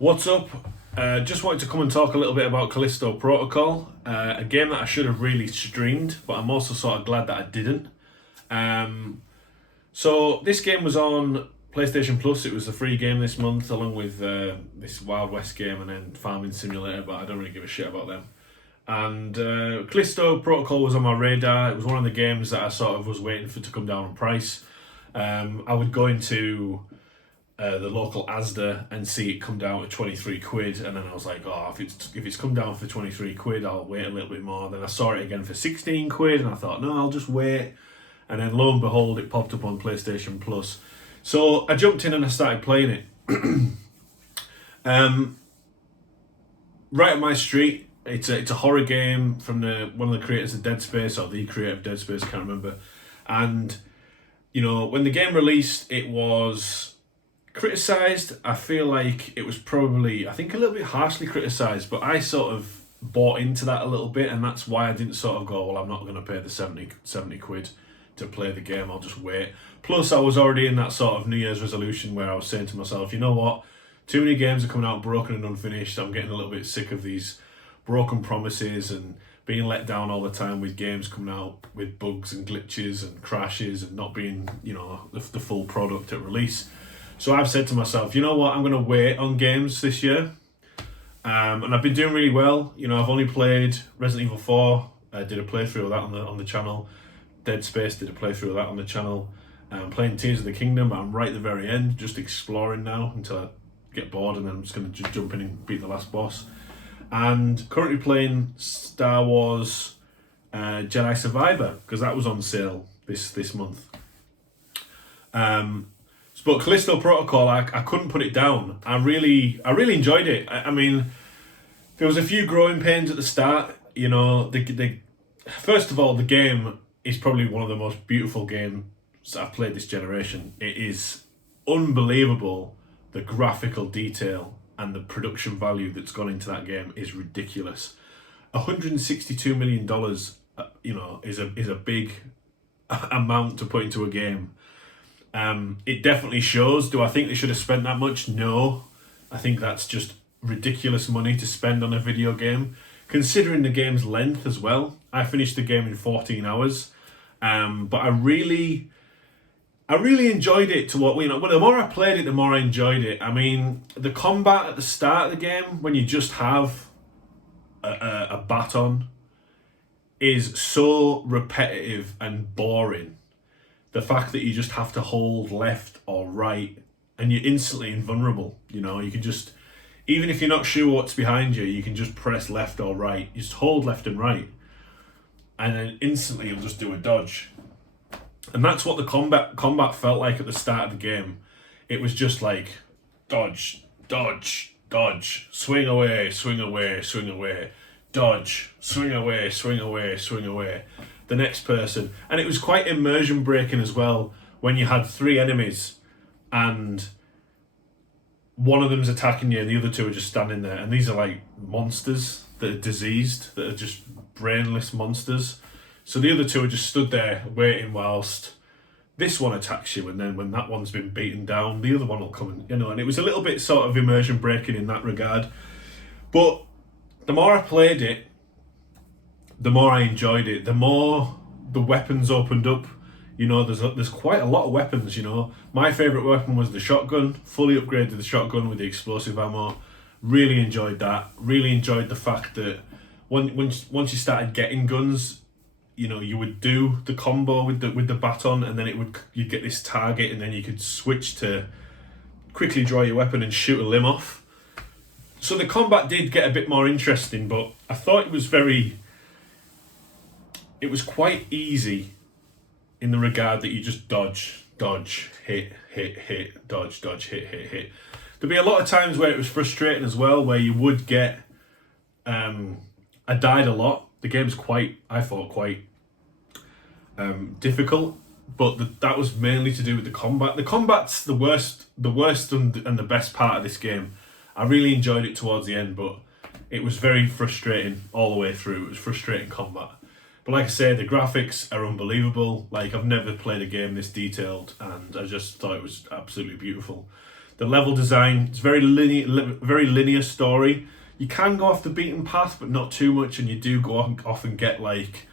What's up? Just wanted to come and talk a little bit about Callisto Protocol, a game that I should have really streamed, but I'm also sort of glad that I didn't. Um, so this game was on PlayStation Plus. It was a free game this month, along with this Wild West game and then Farming Simulator, but I don't really give a shit about them. And Callisto Protocol was on my radar. It was one of the games that I sort of was waiting for to come down in price. I would go into the local Asda and see it come down to 23 quid, and then I was like, oh, if it's come down for 23 quid, I'll wait a little bit more. Then I saw it again for 16 quid, and I thought, no, I'll just wait. And then lo and behold, it popped up on PlayStation Plus. So I jumped in and I started playing it. Right up my street. It's a horror game from one of the creators of Dead Space, or the creator of Dead Space, I can't remember. And when the game released, it was criticised. I feel like it was probably, I think, a little bit harshly criticised, but I sort of bought into that a little bit, and that's why I didn't sort of go, well, I'm not going to pay the 70 quid to play the game, I'll just wait. Plus, I was already in that sort of New Year's resolution where I was saying to myself, you know what, too many games are coming out broken and unfinished. I'm getting a little bit sick of these broken promises and being let down all the time with games coming out with bugs and glitches and crashes and not being, the full product at release. So I've said to myself, you know what, I'm going to wait on games this year. And I've been doing really well. I've only played Resident Evil 4. I did a playthrough of that on the channel. Dead Space, did a playthrough of that on the channel. I'm playing Tears of the Kingdom, but I'm right at the very end, just exploring now until I get bored, and then I'm just going to just jump in and beat the last boss. And currently playing Star Wars Jedi Survivor, because that was on sale this month. But Callisto Protocol, I couldn't put it down. I really enjoyed it. I mean, there was a few growing pains at the start. First of all, the game is probably one of the most beautiful games I've played this generation. It is unbelievable. The graphical detail and the production value that's gone into that game is ridiculous. $162 million, is a big amount to put into a game. It definitely shows. Do I think they should have spent that much? No. I think that's just ridiculous money to spend on a video game, considering the game's length as well. I finished the game in 14 hours, but I really enjoyed it. The more I played it, the more I enjoyed it. I mean, the combat at the start of the game, when you just have a baton, is so repetitive and boring. The fact that you just have to hold left or right and you're instantly invulnerable. You can just, even if you're not sure what's behind you, you can just press left or right. You just hold left and right, and then instantly you'll just do a dodge. And that's what the combat felt like at the start of the game. It was just like dodge, dodge, dodge, swing away, swing away, swing away, dodge, swing away, swing away, swing away. The next person. And it was quite immersion breaking as well when you had three enemies and one of them's attacking you and the other two are just standing there, and these are like monsters that are diseased, that are just brainless monsters. So the other two are just stood there waiting whilst this one attacks you, and then when that one's been beaten down, the other one will come and it was a little bit sort of immersion breaking in that regard. But the more I played it, the more I enjoyed it, the more the weapons opened up. There's quite a lot of weapons. My favourite weapon was the shotgun. Fully upgraded the shotgun with the explosive ammo. Really enjoyed that. Really enjoyed the fact that once you started getting guns, you would do the combo with the baton, and then you'd get this target, and then you could switch to quickly draw your weapon and shoot a limb off. So the combat did get a bit more interesting, but I thought it was quite easy in the regard that you just dodge, hit, dodge, hit. There'd be a lot of times where it was frustrating as well, where you would get, I died a lot. The game's quite difficult, but that was mainly to do with the combat. The combat's the worst and the best part of this game. I really enjoyed it towards the end, but it was very frustrating all the way through. It was frustrating combat. But like I say, the graphics are unbelievable. Like, I've never played a game this detailed, and I just thought it was absolutely beautiful. The level design, it's very linear story. You can go off the beaten path, but not too much, and you do go off and get like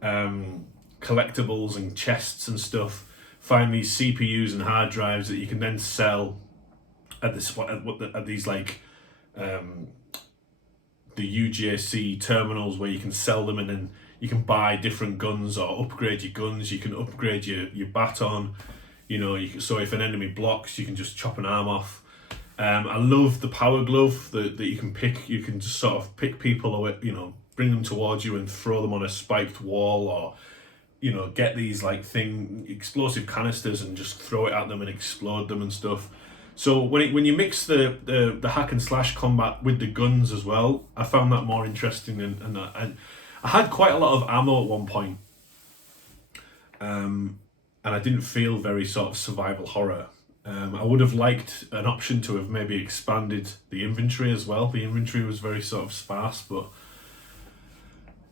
collectibles and chests and stuff. Find these CPUs and hard drives that you can then sell at these like the UJC terminals where you can sell them, and then you can buy different guns or upgrade your guns. You can upgrade your baton. You know, so if an enemy blocks, you can just chop an arm off. I love the power glove that you can pick. You can just sort of pick people away, you know, bring them towards you and throw them on a spiked wall, or, you know, get these like explosive canisters and just throw it at them and explode them and stuff. So when you mix the hack and slash combat with the guns as well, I found that more interesting, and I had quite a lot of ammo at one point. And I didn't feel very sort of survival horror. I would have liked an option to have maybe expanded the inventory as well. The inventory was very sort of sparse, but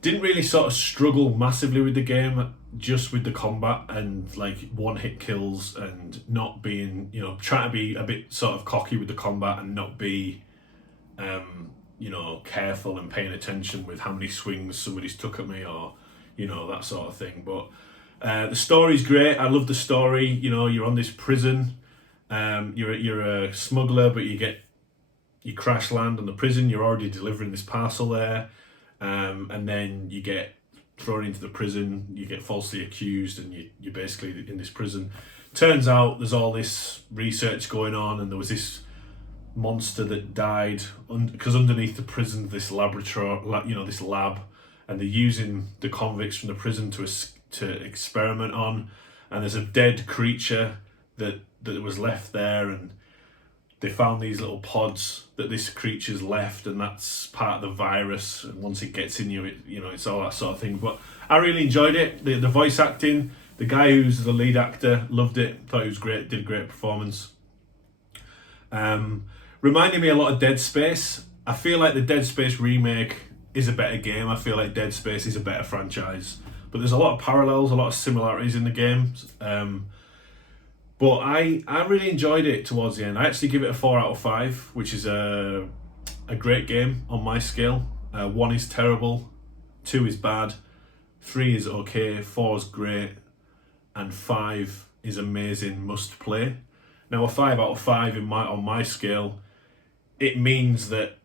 didn't really sort of struggle massively with the game, just with the combat and like one hit kills and not being, you know, trying to be a bit sort of cocky with the combat and not be, you know, careful and paying attention with how many swings somebody's took at me, or, you know, that sort of thing. But the story's great. I love the story. You know, you're on this prison. You're a smuggler, but you crash land on the prison. You're already delivering this parcel there, and then you get thrown into the prison. You get falsely accused, and you're basically in this prison. Turns out there's all this research going on, and there was this monster that died because underneath the prison, this laboratory, you know, this lab, and they're using the convicts from the prison to experiment on, and there's a dead creature that was left there, and they found these little pods that this creature's left, and that's part of the virus, and once it gets in you, it's all that sort of thing. But I really enjoyed it. The voice acting, the guy who's the lead actor, loved it, thought he was great, did a great performance. Reminded me a lot of Dead Space. I feel like the Dead Space remake is a better game. I feel like Dead Space is a better franchise. But there's a lot of parallels, a lot of similarities in the games. But I really enjoyed it towards the end. I actually give it a 4 out of 5, which is a great game on my scale. 1 is terrible, 2 is bad, 3 is okay, 4 is great, and 5 is amazing, must play. Now a 5 out of 5 on my scale, it means that,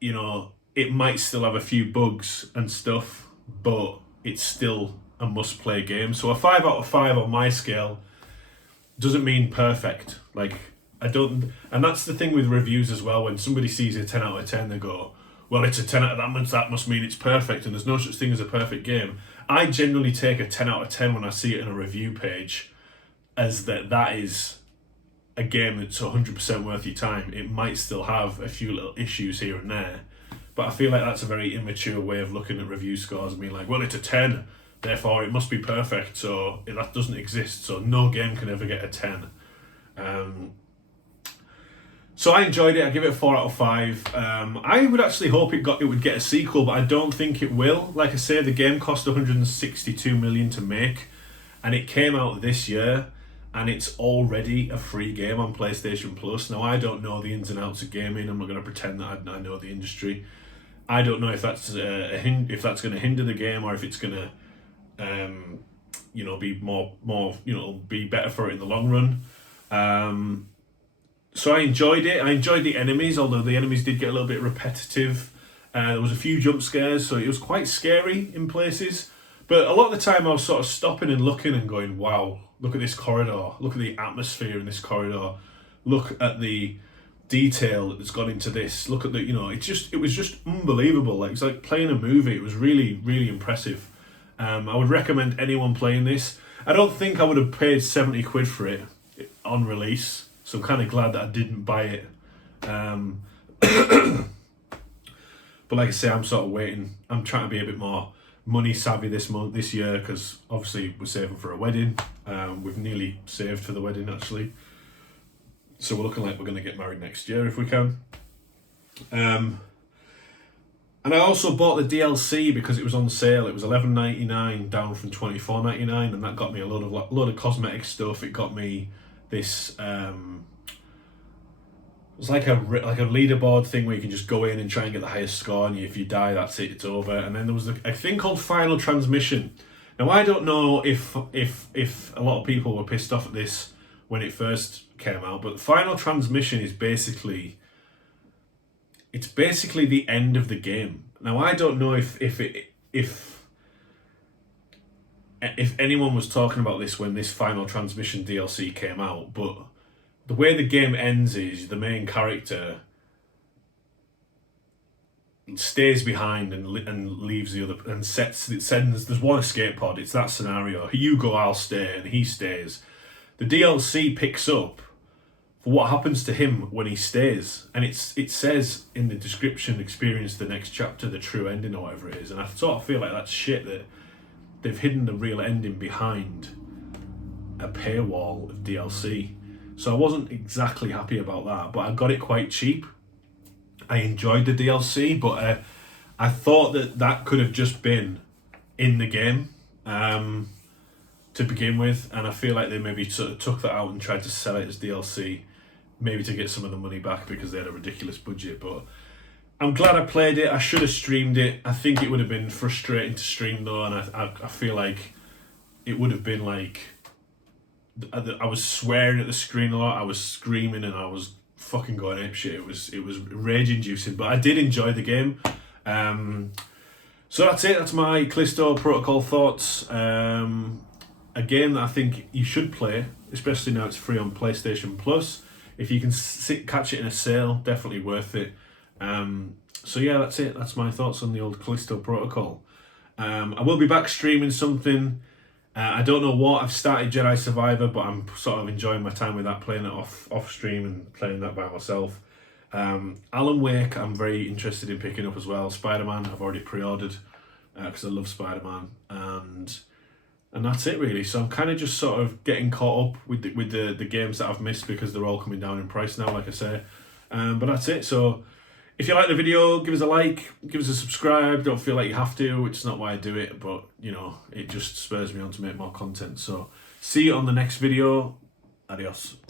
you know, it might still have a few bugs and stuff, but it's still a must-play game. So a 5 out of 5 on my scale doesn't mean perfect. Like, I don't, and that's the thing with reviews as well. When somebody sees a 10 out of 10, they go, well, it's a 10 out of that must mean it's perfect, and there's no such thing as a perfect game. I generally take a 10 out of 10 when I see it in a review page as that is a game that's 100% worth your time. It might still have a few little issues here and there, but I feel like that's a very immature way of looking at review scores and being like, well, it's a 10, therefore it must be perfect, so that doesn't exist, so no game can ever get a 10. So I enjoyed it. I give it a 4 out of 5. I would actually hope it would get a sequel, but I don't think it will. Like I say, the game cost 162 million to make, and it came out this year, and it's already a free game on PlayStation Plus. Now, I don't know the ins and outs of gaming. I'm not going to pretend that I know the industry. I don't know if that's if that's going to hinder the game, or if it's going to, be more, be better for it in the long run. So I enjoyed it. I enjoyed the enemies, although the enemies did get a little bit repetitive. There was a few jump scares, so it was quite scary in places. But a lot of the time I was sort of stopping and looking and going, wow, look at this corridor. Look at the atmosphere in this corridor. Look at the detail that's gone into this. Look at the, it was just unbelievable. Like, it's like playing a movie. It was really, really impressive. I would recommend anyone playing this. I don't think I would have paid 70 quid for it on release. So I'm kind of glad that I didn't buy it. But like I say, I'm sort of waiting. I'm trying to be a bit more money savvy this year, because obviously we're saving for a wedding. We've nearly saved for the wedding, actually. So we're looking like we're going to get married next year if we can. And I also bought the DLC because it was on sale. It was $11.99 down from $24.99, and that got me a load of cosmetic stuff. It got me this It's like a leaderboard thing where you can just go in and try and get the highest score, and if you die, that's it, it's over. And then there was a thing called Final Transmission. Now I don't know if a lot of people were pissed off at this when it first came out, but Final Transmission is basically the end of the game. Now I don't know if anyone was talking about this when this Final Transmission DLC came out, but the way the game ends is the main character stays behind and leaves the other, and sends. There's one escape pod. It's that scenario. You go, I'll stay, and he stays. The DLC picks up for what happens to him when he stays, and it says in the description, experience the next chapter, the true ending, or whatever it is. And I sort of feel like that's shit, that they've hidden the real ending behind a paywall of DLC. So I wasn't exactly happy about that, but I got it quite cheap. I enjoyed the DLC, but I thought that could have just been in the game to begin with, and I feel like they maybe sort of took that out and tried to sell it as DLC, maybe to get some of the money back because they had a ridiculous budget. But I'm glad I played it. I should have streamed it. I think it would have been frustrating to stream though, and I feel like it would have been like I was swearing at the screen a lot. I was screaming and I was fucking going apeshit. It was rage inducing, but I did enjoy the game. So that's it. That's my Callisto Protocol thoughts. A game that I think you should play, especially now it's free on PlayStation Plus. If you can catch it in a sale, definitely worth it. So yeah, that's it. That's my thoughts on the old Callisto Protocol. I will be back streaming something. I don't know what. I've started Jedi Survivor, but I'm sort of enjoying my time with that, playing it off stream and playing that by myself. Alan Wake, I'm very interested in picking up as well. Spider-Man, I've already pre-ordered because I love Spider-Man, and that's it really. So I'm kind of just sort of getting caught up with the games that I've missed because they're all coming down in price now, like I say. But that's it. So if you like the video, give us a like, give us a subscribe. Don't feel like you have to, which is not why I do it, but you know, it just spurs me on to make more content. So see you on the next video. Adios.